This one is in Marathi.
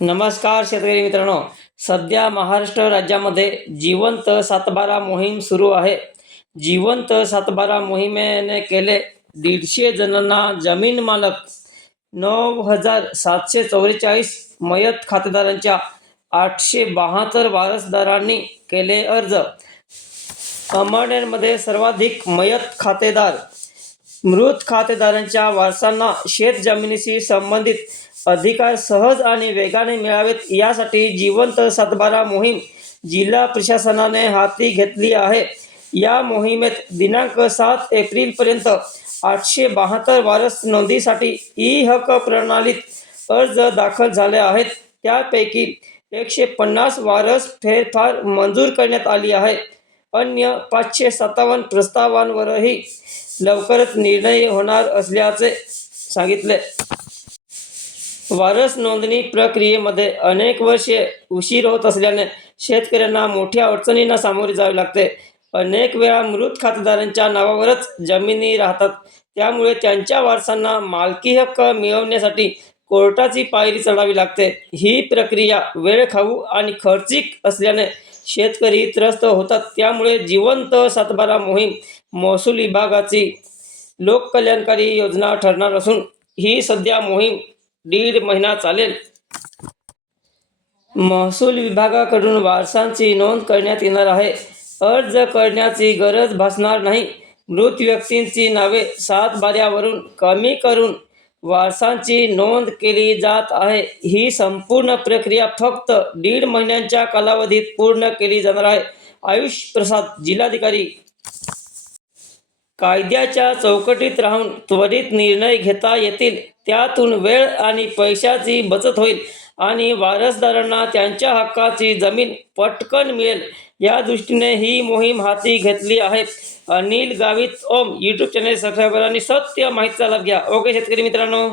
नमस्कार शेतकरी मित्रांनो. सध्या महाराष्ट्र राज्यामध्ये जिवंत सातबारा मोहीम सुरू आहे. जिवंत सातबारा मोहिमेने केले दीडशे जणांना जमीन मालक नऊ हजार सातशे चौवेचाळीस मयत खातेदारांच्या आठशे बहात्तर वारसदारांनी केले अर्ज. अमळनेरमध्ये सर्वाधिक मयत खातेदार मृत खातेदारांच्या वारसांना शेत जमिनीशी संबंधित अधिकार सहज आणि वेगाने मिळावेत यासाठी जिवंत सातबारा मोहीम जिल्हा प्रशासनाने हाती घेतली आहे. या मोहिमेत दिनांक सात एप्रिलपर्यंत आठशे बहात्तर वारस नोंदीसाठी ई हक प्रणालीत अर्ज दाखल झाले आहेत. त्यापैकी एकशे पन्नास वारस फेरफार मंजूर करण्यात आली आहे. अन्य पाचशे सत्तावन्न प्रस्तावांवरही लवकरच निर्णय होणार असल्याचे सांगितले. वारस नोंदणी प्रक्रियेमध्ये अनेक वर्षे उशीर होत असल्याने शेतकऱ्यांना मोठ्या अडचणींना सामोरे जावे लागते. अनेक वेळा मृत खातेदारांच्या नावावरच जमिनी राहतात. त्यामुळे त्यांच्या वारसांना मालकी हक्क मिळवण्यासाठी कोर्टाची पायरी चढावी लागते. ही प्रक्रिया वेळखाऊ आणि खर्चिक असल्याने शेतकरी त्रस्त होतात. त्यामुळे जिवंत सातबारा मोहीम महसूल विभागाची लोककल्याणकारी योजना ठरणार असून ही सध्या मोहीम दीड महिना चालेल. महसूल विभागाकडून वारसांची नोंद करण्यात येणार आहे. अर्ज करण्याची गरज भासणार नाही. मृत व्यक्तींची नावे सात बाऱ्यावरून कमी करून वारसांची नोंद केली जात आहे. ही संपूर्ण प्रक्रिया फक्त दीड महिन्यांच्या कालावधीत पूर्ण केली जाणार आहे. आयुष प्रसाद जिल्हाधिकारी कायद्याच्या चौकटीत राहून त्वरित निर्णय घेता येतील. त्यातून वेळ आणि पैशाची बचत होईल आणि वारसदारांना त्यांच्या हक्काची जमीन पटकन मिळेल. या दृष्टीने ही मोहीम हाती घेतली आहे. Anil Gavit Om. YouTube channel subscriber आणि सत्य माहितीचा लाभ घ्या. ओके शेतकरी मित्रांनो.